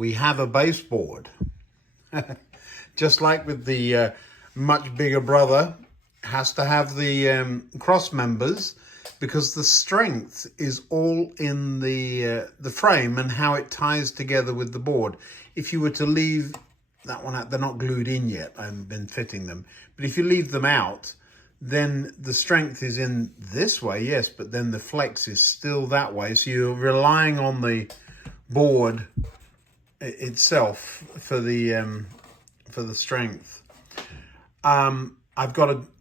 we have a baseboard. Just like with the much bigger brother, has to have the cross members, because the strength is all in the frame and how it ties together with the board. If you were to leave that one out, they're not glued in yet, I haven't been fitting them, but if you leave them out, then the strength is in this way, yes, but then the flex is still that way, so you're relying on the board itself for the strength. The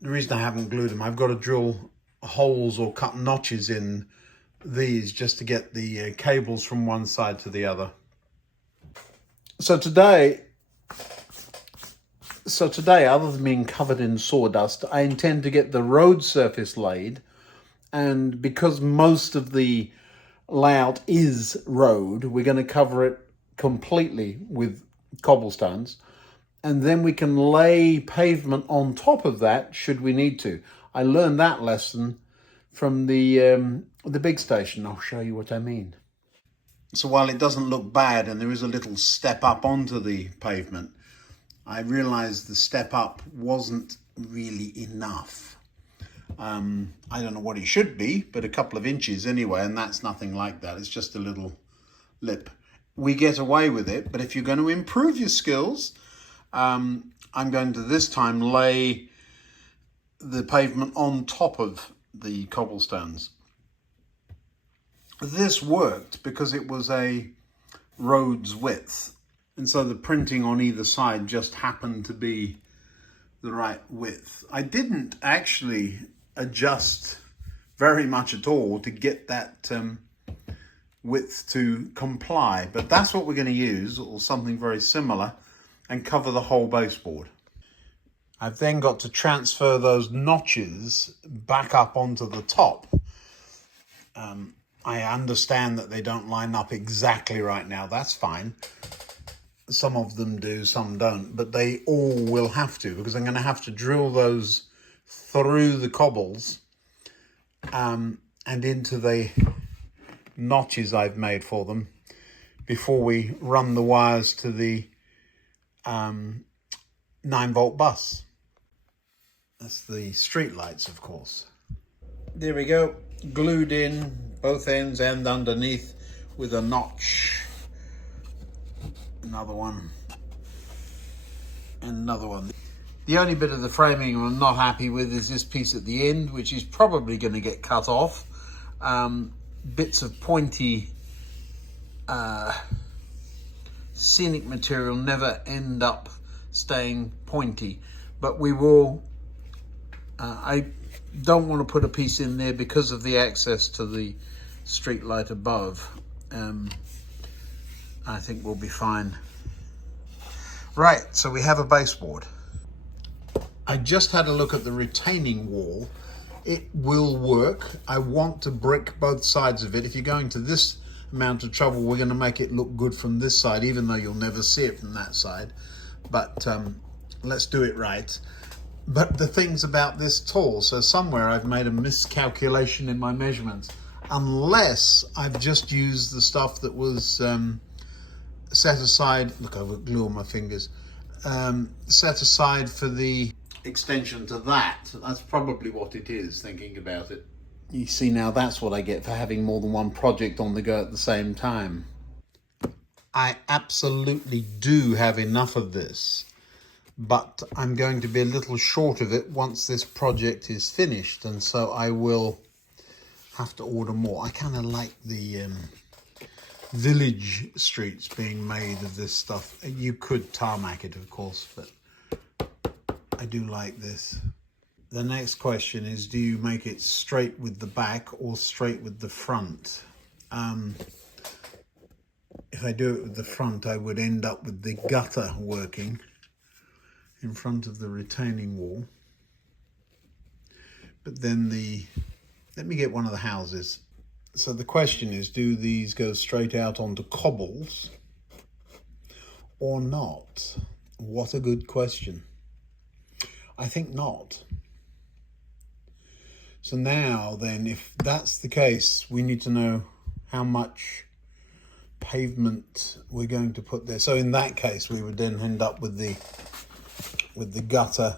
reason I haven't glued them, I've got to drill holes or cut notches in these just to get the cables from one side to the other. So today, other than being covered in sawdust, I intend to get the road surface laid, and because most of the layout is road, we're going to cover it completely with cobblestones, and then we can lay pavement on top of that should we need to. I learned that lesson from the big station. I'll show you what I mean. So while it doesn't look bad and there is a little step up onto the pavement, I realized the step up wasn't really enough. I don't know what it should be, but a couple of inches anyway, and that's nothing like that. It's just a little lip. We get away with it, but if you're going to improve your skills, I'm going to this time lay the pavement on top of the cobblestones. This worked because it was a road's width, and so the printing on either side just happened to be the right width. I didn't actually adjust very much at all to get that width to comply, but that's what we're going to use, or something very similar, and cover the whole baseboard. I've then got to transfer those notches back up onto the top. I understand that they don't line up exactly right now. That's fine. Some of them do, some don't, but they all will have to, because I'm going to have to drill those through the cobbles and into the notches I've made for them before we run the wires to the 9-volt bus. That's the street lights, of course. There we go, glued in both ends and underneath with a notch. Another one and another one. The only bit of the framing I'm not happy with is this piece at the end, which is probably going to get cut off. Bits of pointy scenic material never end up staying pointy, but we will I don't want to put a piece in there because of the access to the street light above. I think we'll be fine. Right, so we have a baseboard. I just had a look at the retaining wall. It will work. I want to brick both sides of it. If you're going to this amount of trouble, we're going to make it look good from this side, even though you'll never see it from that side. But let's do it right. But the thing's about this tall, so somewhere I've made a miscalculation in my measurements, unless I've just used the stuff that was set aside. Look, I've got glue on my fingers. Set aside for the extension to that. That's probably what it is, thinking about it. You see, now that's what I get for having more than one project on the go at the same time. I absolutely do have enough of this, but I'm going to be a little short of it once this project is finished, and so I will have to order more. I kind of like the village streets being made of this stuff. You could tarmac it, of course, but I do like this. The next question is, do you make it straight with the back or straight with the front? If I do it with the front, I would end up with the gutter working in front of the retaining wall. But then let me get one of the houses. So the question is, do these go straight out onto cobbles or not? What a good question. I think not. So now then, if that's the case, we need to know how much pavement we're going to put there. So in that case, we would then end up with the gutter.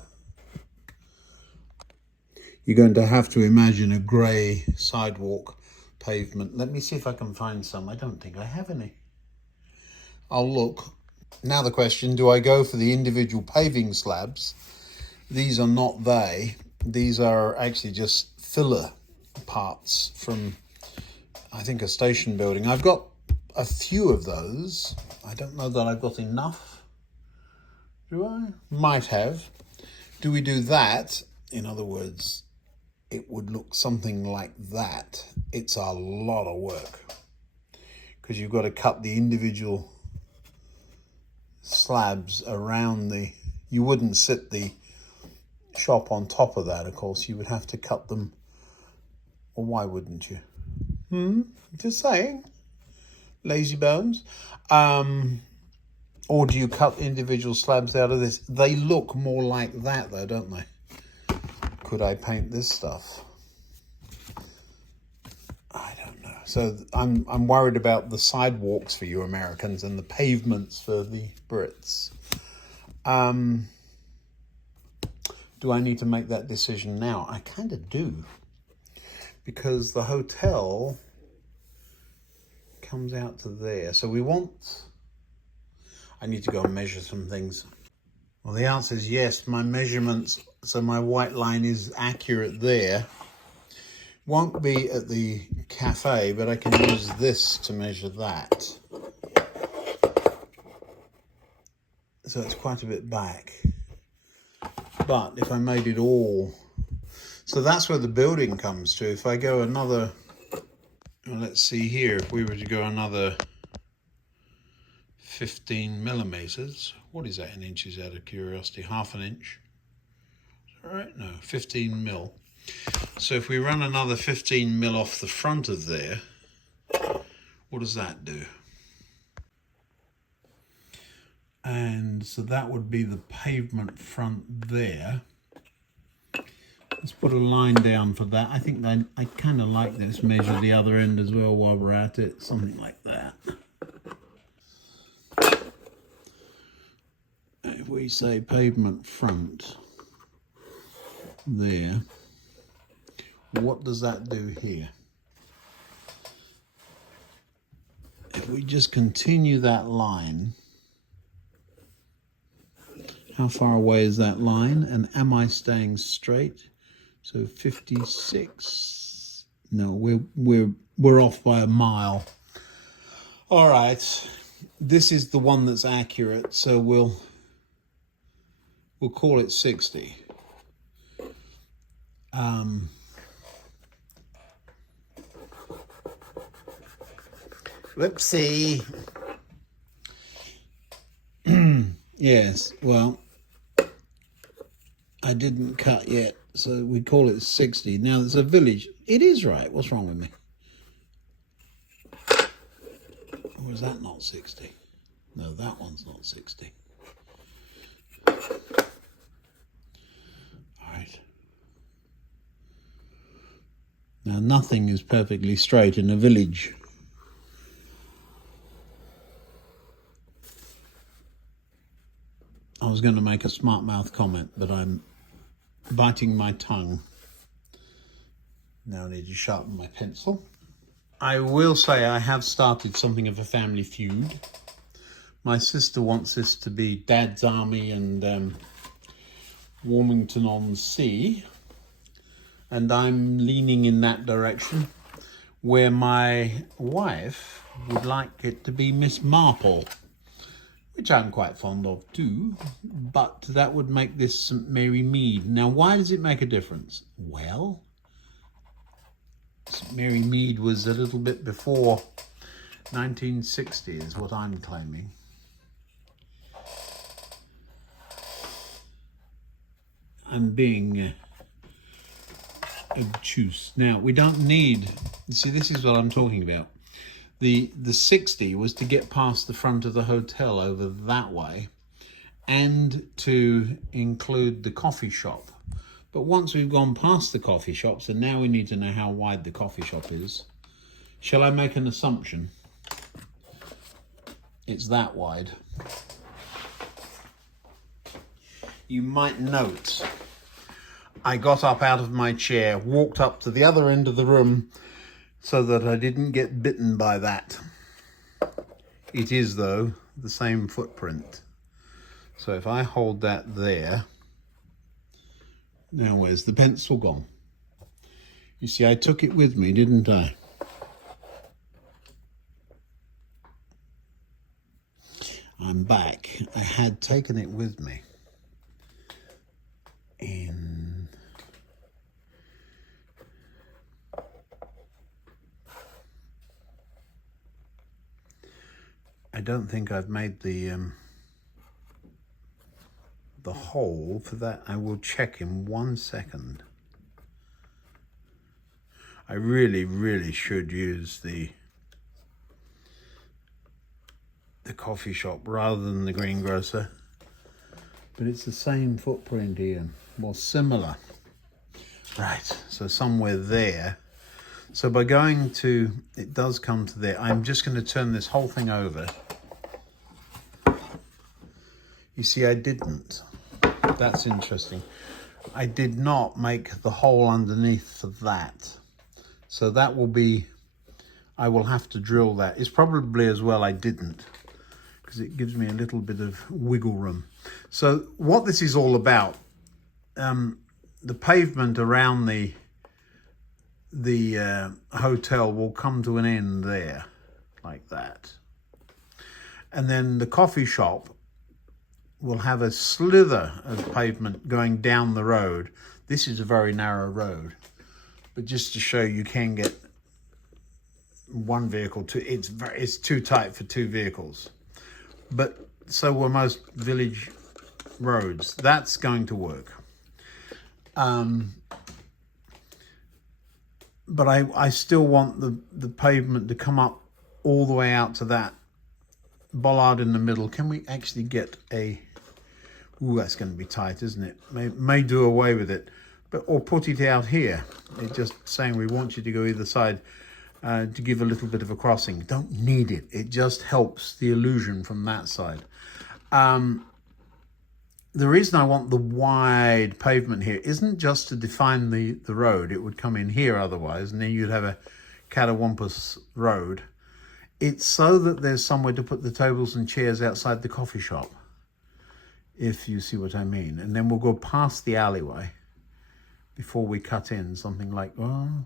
You're going to have to imagine a grey sidewalk pavement. Let me see if I can find some. I don't think I have any. I'll look. Now the question, do I go for the individual paving slabs? These are not they. These are actually just filler parts from, I think, a station building. I've got a few of those. I don't know that I've got enough. Do I? Might have. Do we do that? In other words, it would look something like that. It's a lot of work because you've got to cut the individual slabs around the, you wouldn't sit the shop on top of that, of course. You would have to cut them, or why wouldn't you? Just saying. Lazy bones. Or do you cut individual slabs out of this? They look more like that though, don't they? Could I paint this stuff? I don't know. So I'm worried about the sidewalks for you Americans and the pavements for the Brits. Do I need to make that decision now? I kind of do, because the hotel comes out to there. So I need to go and measure some things. Well, the answer is yes, my measurements, so my white line is accurate there. Won't be at the cafe, but I can use this to measure that. So it's quite a bit back. But if I made it all, so that's where the building comes to. If I go another, well, let's see here, if we were to go another 15 millimeters, what is that in inches out of curiosity? Half an inch? Is that right? No, 15 mil. So if we run another 15 mil off the front of there, what does that do? And so that would be the pavement front there. Let's put a line down for that. I think I kind of like this. Measure the other end as well while we're at it. Something like that. If we say pavement front there, what does that do here? If we just continue that line, how far away is that line? And am I staying straight? So 56. No, we're off by a mile. All right, this is the one that's accurate. So we'll call it 60. Whoopsie. Yes, well, I didn't cut yet, so we call it 60. Now there's a village. It is right. What's wrong with me? Or is that not 60? No, that one's not 60. All right. Now nothing is perfectly straight in a village. I was going to make a smart mouth comment, but I'm biting my tongue. Now I need to sharpen my pencil. I will say I have started something of a family feud. My sister wants this to be Dad's Army and Warmington-on-Sea, and I'm leaning in that direction, where my wife would like it to be Miss Marple, which I'm quite fond of too, but that would make this St. Mary Mead. Now, why does it make a difference? Well, St. Mary Mead was a little bit before 1960 is what I'm claiming. I'm being obtuse. Now, we don't need, see, this is what I'm talking about. The 60 was to get past the front of the hotel over that way and to include the coffee shop. But once we've gone past the coffee shops, and now we need to know how wide the coffee shop is, shall I make an assumption? It's that wide. You might note I got up out of my chair, walked up to the other end of the room so that I didn't get bitten by that. It is, though, the same footprint. So if I hold that there, now where's the pencil gone? You see, I took it with me, didn't I? I'm back. I had taken it with me. And I don't think I've made the hole for that. I will check in 1 second. I really should use the coffee shop rather than the greengrocer, but it's the same footprint here, more similar. Right, so somewhere there. So by going to, it does come to there. I'm just going to turn this whole thing over. You see, I didn't. That's interesting. I did not make the hole underneath for that. So that will be, I will have to drill that. It's probably as well I didn't, because it gives me a little bit of wiggle room. So what this is all about, the pavement around the hotel will come to an end there, like that. And then the coffee shop will have a slither of pavement going down the road. This is a very narrow road, but just to show you can get one vehicle to, it's too tight for two vehicles. But so were most village roads. That's going to work. But I still want the pavement to come up all the way out to that bollard in the middle. Can we actually get a, ooh, that's going to be tight, isn't it? May do away with it, but or put it out here. It's just saying we want you to go either side to give a little bit of a crossing. Don't need it. It just helps the illusion from that side. The reason I want the wide pavement here isn't just to define the road. It would come in here otherwise, and then you'd have a catawampus road. It's so that there's somewhere to put the tables and chairs outside the coffee shop, if you see what I mean. And then we'll go past the alleyway before we cut in, something like, well,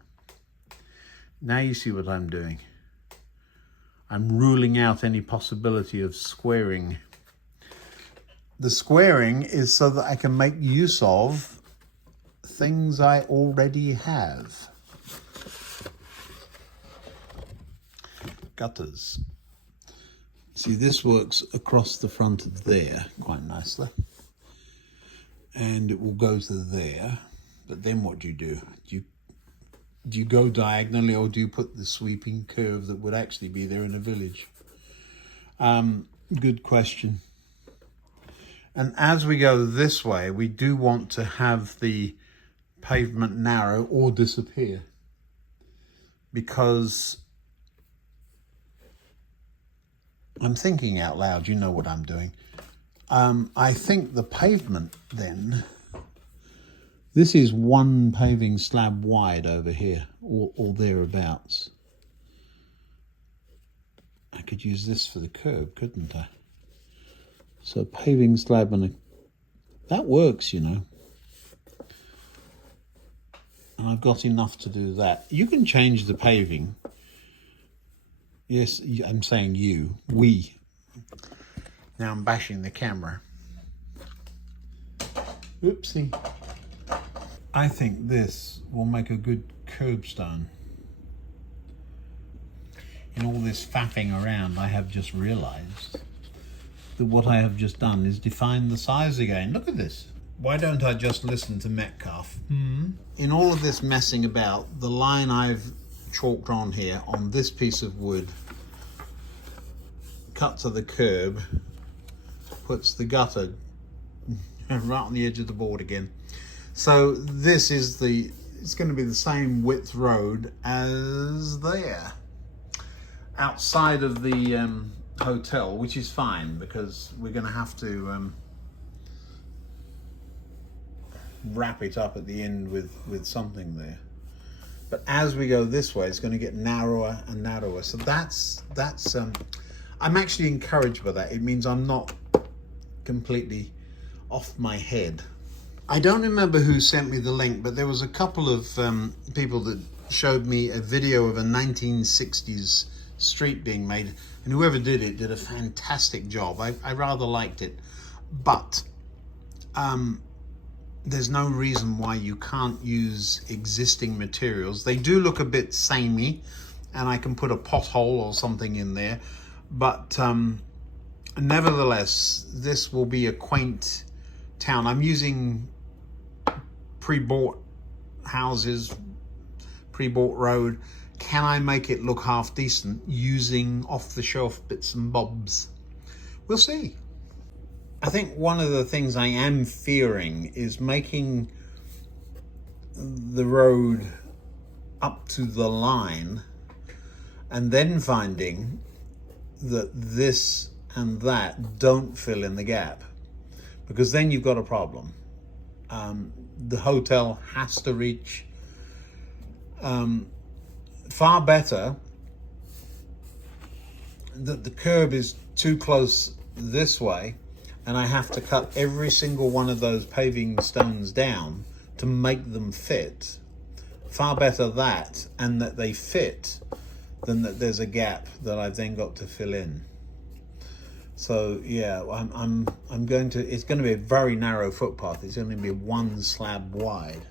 now you see what I'm doing. I'm ruling out any possibility of squaring. The squaring is so that I can make use of things I already have. Gutters. See, this works across the front of there quite nicely. And it will go to there. But then what do? Do you go diagonally, or do you put the sweeping curve that would actually be there in a village? Good question. And as we go this way, we do want to have the pavement narrow or disappear, because I'm thinking out loud, you know what I'm doing. I think the pavement then, this is one paving slab wide over here, or thereabouts. I could use this for the curb, couldn't I? So paving slab and that works, you know. And I've got enough to do that. You can change the paving. Yes, I'm saying you, we. Now I'm bashing the camera. Oopsie. I think this will make a good curbstone. In all this faffing around, I have just realized that what I have just done is define the size again. Look at this. Why don't I just listen to Metcalf? In all of this messing about, the line I've chalked on here on this piece of wood, cut to the curb, puts the gutter right on the edge of the board again. So this is it's going to be the same width road as there. Outside of the hotel, which is fine because we're going to have to wrap it up at the end with something there. But as we go this way, it's going to get narrower and narrower. So that's I'm actually encouraged by that. It means I'm not completely off my head. I don't remember who sent me the link, but there was a couple of people that showed me a video of a 1960s street being made, and whoever did it did a fantastic job. I rather liked it, but there's no reason why you can't use existing materials. They do look a bit samey, and I can put a pothole or something in there, but nevertheless, this will be a quaint town. I'm using pre-bought houses, pre-bought road. Can I make it look half decent using off-the-shelf bits and bobs? We'll see. I think one of the things I am fearing is making the road up to the line and then finding that this and that don't fill in the gap, because then you've got a problem. The hotel has to reach far better that the curb is too close this way and I have to cut every single one of those paving stones down to make them fit. Far better that, and that they fit, than that there's a gap that I've then got to fill in. So yeah, I'm going to, it's going to be a very narrow footpath. It's going to be one slab wide,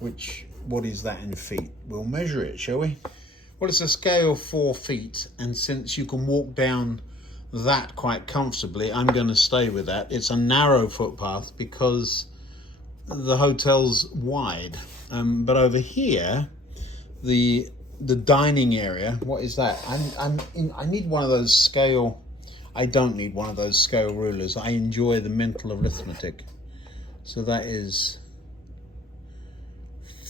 which, what is that in feet? We'll measure it, shall we? Well, it's a scale 4 feet, and since you can walk down that quite comfortably, I'm going to stay with that. It's a narrow footpath because the hotel's wide, but over here, the dining area, what is that? I need one of those scale. I don't need one of those scale rulers. I enjoy the mental arithmetic. So that is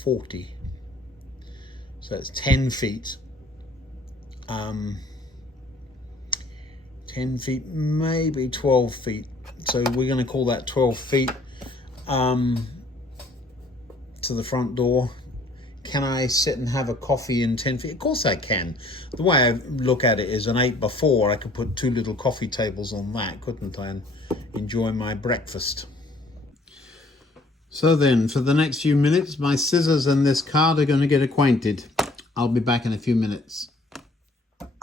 40. So it's 10 feet. 10 feet, maybe 12 feet. So we're going to call that 12 feet to the front door. Can I sit and have a coffee in 10 feet? Of course I can. The way I look at it is an 8x4. I could put 2 little coffee tables on that, couldn't I, and enjoy my breakfast. So then, for the next few minutes, my scissors and this card are going to get acquainted. I'll be back in a few minutes.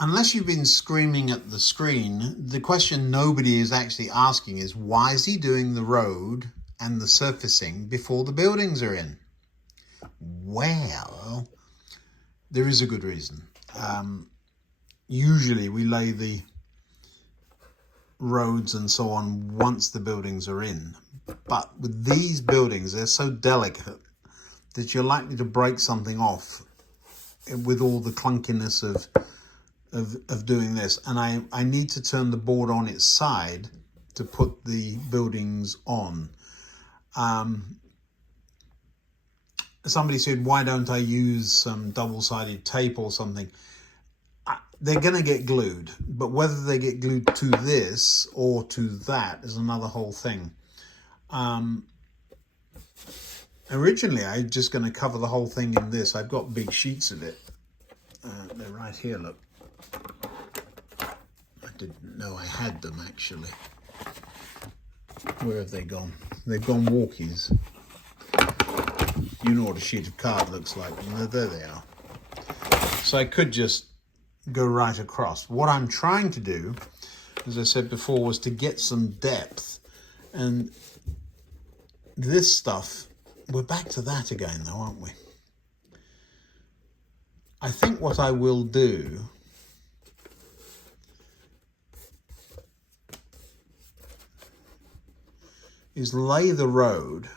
Unless you've been screaming at the screen, the question nobody is actually asking is, why is he doing the road and the surfacing before the buildings are in? Well, there is a good reason. Usually we lay the roads and so on once the buildings are in. But with these buildings, they're so delicate that you're likely to break something off with all the clunkiness of doing this. And I need to turn the board on its side to put the buildings on. Somebody said, why don't I use some double-sided tape or something? They're going to get glued, but whether they get glued to this or to that is another whole thing. Originally, I was just going to cover the whole thing in this. I've got big sheets of it. They're right here, look. I didn't know I had them, actually. Where have they gone? They've gone walkies. You know what a sheet of card looks like. There they are. So I could just go right across. What I'm trying to do, as I said before, was to get some depth. And this stuff, we're back to that again though, aren't we? I think what I will do is lay the road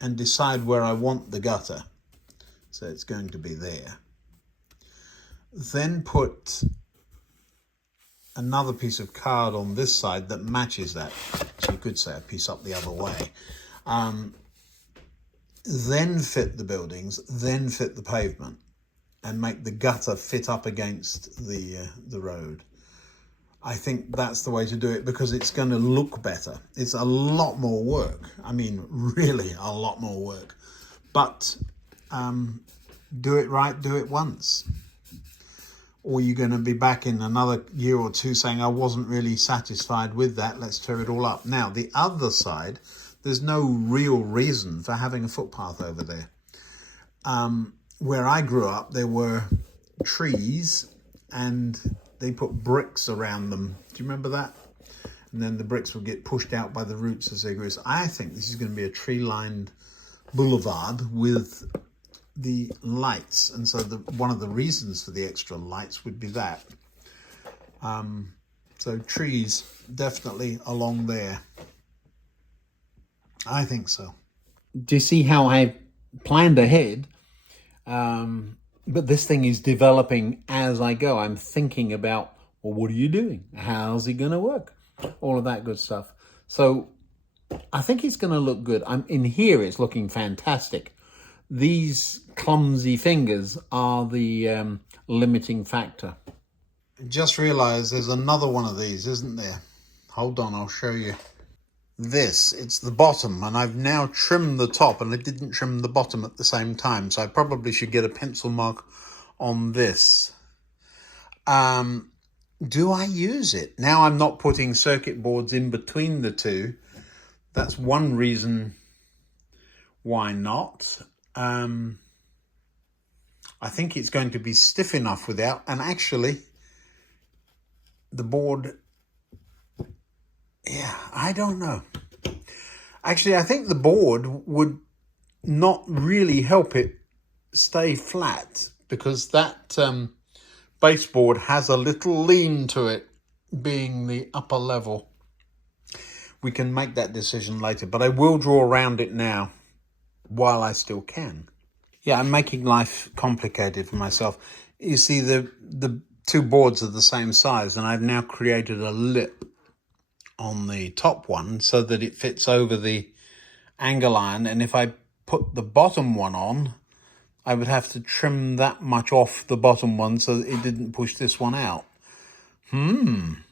and decide where I want the gutter. So it's going to be there. Then put another piece of card on this side that matches that. So you could say a piece up the other way. Then fit the buildings, then fit the pavement, and make the gutter fit up against the road. I think that's the way to do it because it's going to look better. It's a lot more work. I mean, really a lot more work. But do it right, do it once. Or you're going to be back in another year or two saying, I wasn't really satisfied with that, let's tear it all up. Now, the other side, there's no real reason for having a footpath over there. Where I grew up, there were trees and they put bricks around them. Do you remember that? And then the bricks would get pushed out by the roots as they grew. So I think this is going to be a tree-lined boulevard with the lights. And so one of the reasons for the extra lights would be that. So trees definitely along there. I think so. Do you see how I planned ahead? But this thing is developing as I go. I'm thinking about, well, what are you doing? How's it going to work? All of that good stuff. So I think it's going to look good. In here, it's looking fantastic. These clumsy fingers are the limiting factor. Just realized there's another one of these, isn't there? Hold on, I'll show you. It's the bottom, and I've now trimmed the top, and I didn't trim the bottom at the same time, so I probably should get a pencil mark on this. Do I use it? Now I'm not putting circuit boards in between the two. That's one reason why not. I think it's going to be stiff enough without, and actually the board, yeah, I don't know. Actually, I think the board would not really help it stay flat because that baseboard has a little lean to it, being the upper level. We can make that decision later, but I will draw around it now while I still can. Yeah, I'm making life complicated for myself. You see, the two boards are the same size, and I've now created a lip on the top one so that it fits over the angle iron, and if I put the bottom one on, I would have to trim that much off the bottom one so that it didn't push this one out. And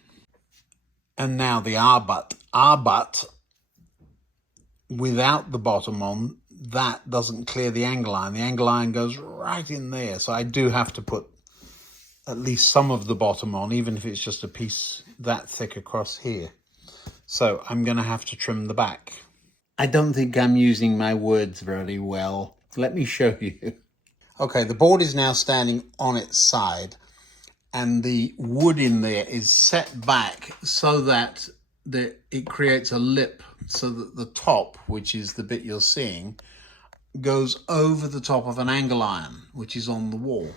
now the R-butt without the bottom on, that doesn't clear the angle iron. The angle iron goes right in there, so I do have to put at least some of the bottom on, even if it's just a piece that thick across here. So I'm going to have to trim the back. I don't think I'm using my words very well. Let me show you. Okay, the board is now standing on its side, and the wood in there is set back so that it creates a lip, so that the top, which is the bit you're seeing, goes over the top of an angle iron, which is on the wall.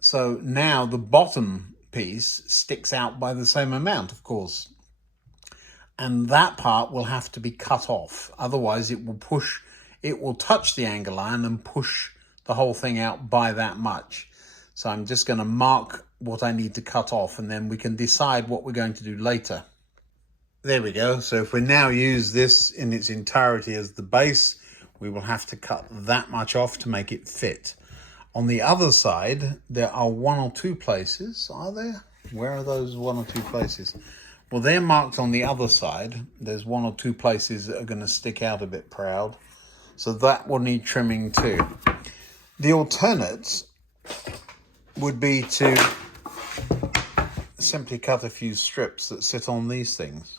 So now the bottom piece sticks out by the same amount, of course. And that part will have to be cut off. Otherwise it will touch the angle iron and push the whole thing out by that much. So I'm just going to mark what I need to cut off, and then we can decide what we're going to do later. There we go. So if we now use this in its entirety as the base, we will have to cut that much off to make it fit. On the other side, there are one or two places. Are there? Where are those one or two places? Well, they're marked on the other side. There's one or two places that are going to stick out a bit proud. So that will need trimming too. The alternate would be to simply cut a few strips that sit on these things.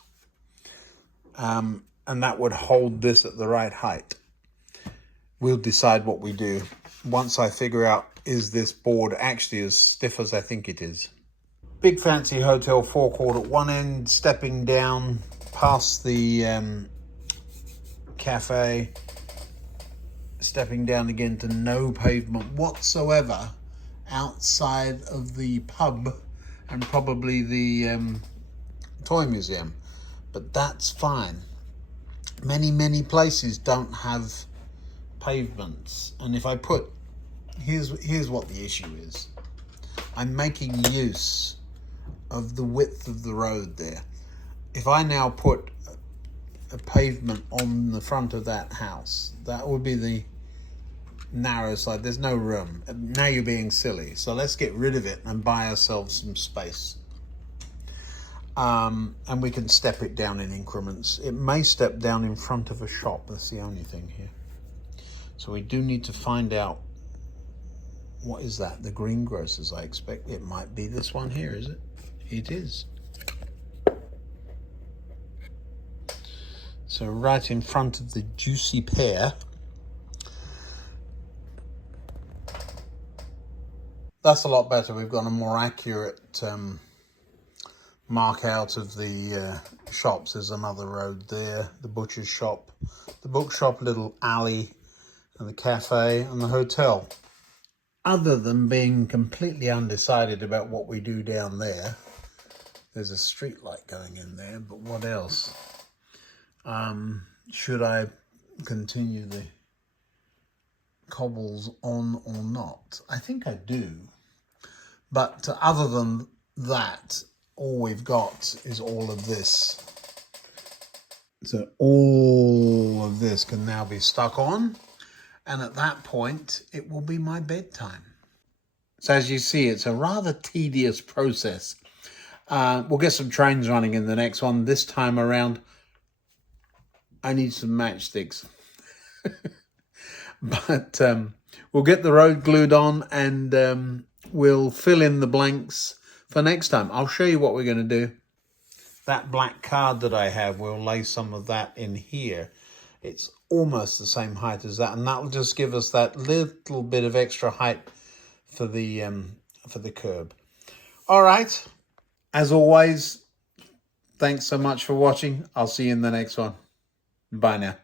And that would hold this at the right height. We'll decide what we do once I figure out, is this board actually as stiff as I think it is. Big fancy hotel forecourt at one end, stepping down past the cafe, stepping down again to no pavement whatsoever outside of the pub and probably the toy museum. But that's fine. Many places don't have pavements, and if I put, here's what the issue is. I'm making use of the width of the road there. If I now put a pavement on the front of that house, that would be the narrow side. There's no room. Now you're being silly. So let's get rid of it and buy ourselves some space. And we can step it down in increments. It may step down in front of a shop. That's the only thing here. So we do need to find out, what is that? The greengrocers, I expect. It might be this one here, is it? It is. So right in front of the juicy pear. That's a lot better. We've got a more accurate mark out of the shops. There's another road there, the butcher's shop, the bookshop, little alley, and the cafe and the hotel. Other than being completely undecided about what we do down there, there's a street light going in there, but what else? Should I continue the cobbles on or not? I think I do. But other than that, all we've got is all of this. So all of this can now be stuck on. And at that point, it will be my bedtime. So as you see, it's a rather tedious process. We'll get some trains running in the next one. This time around, I need some matchsticks. But we'll get the road glued on and we'll fill in the blanks for next time. I'll show you what we're going to do. That black card that I have, we'll lay some of that in here. It's almost the same height as that, and that will just give us that little bit of extra height for the curb. All right. As always, thanks so much for watching. I'll see you in the next one. Bye now.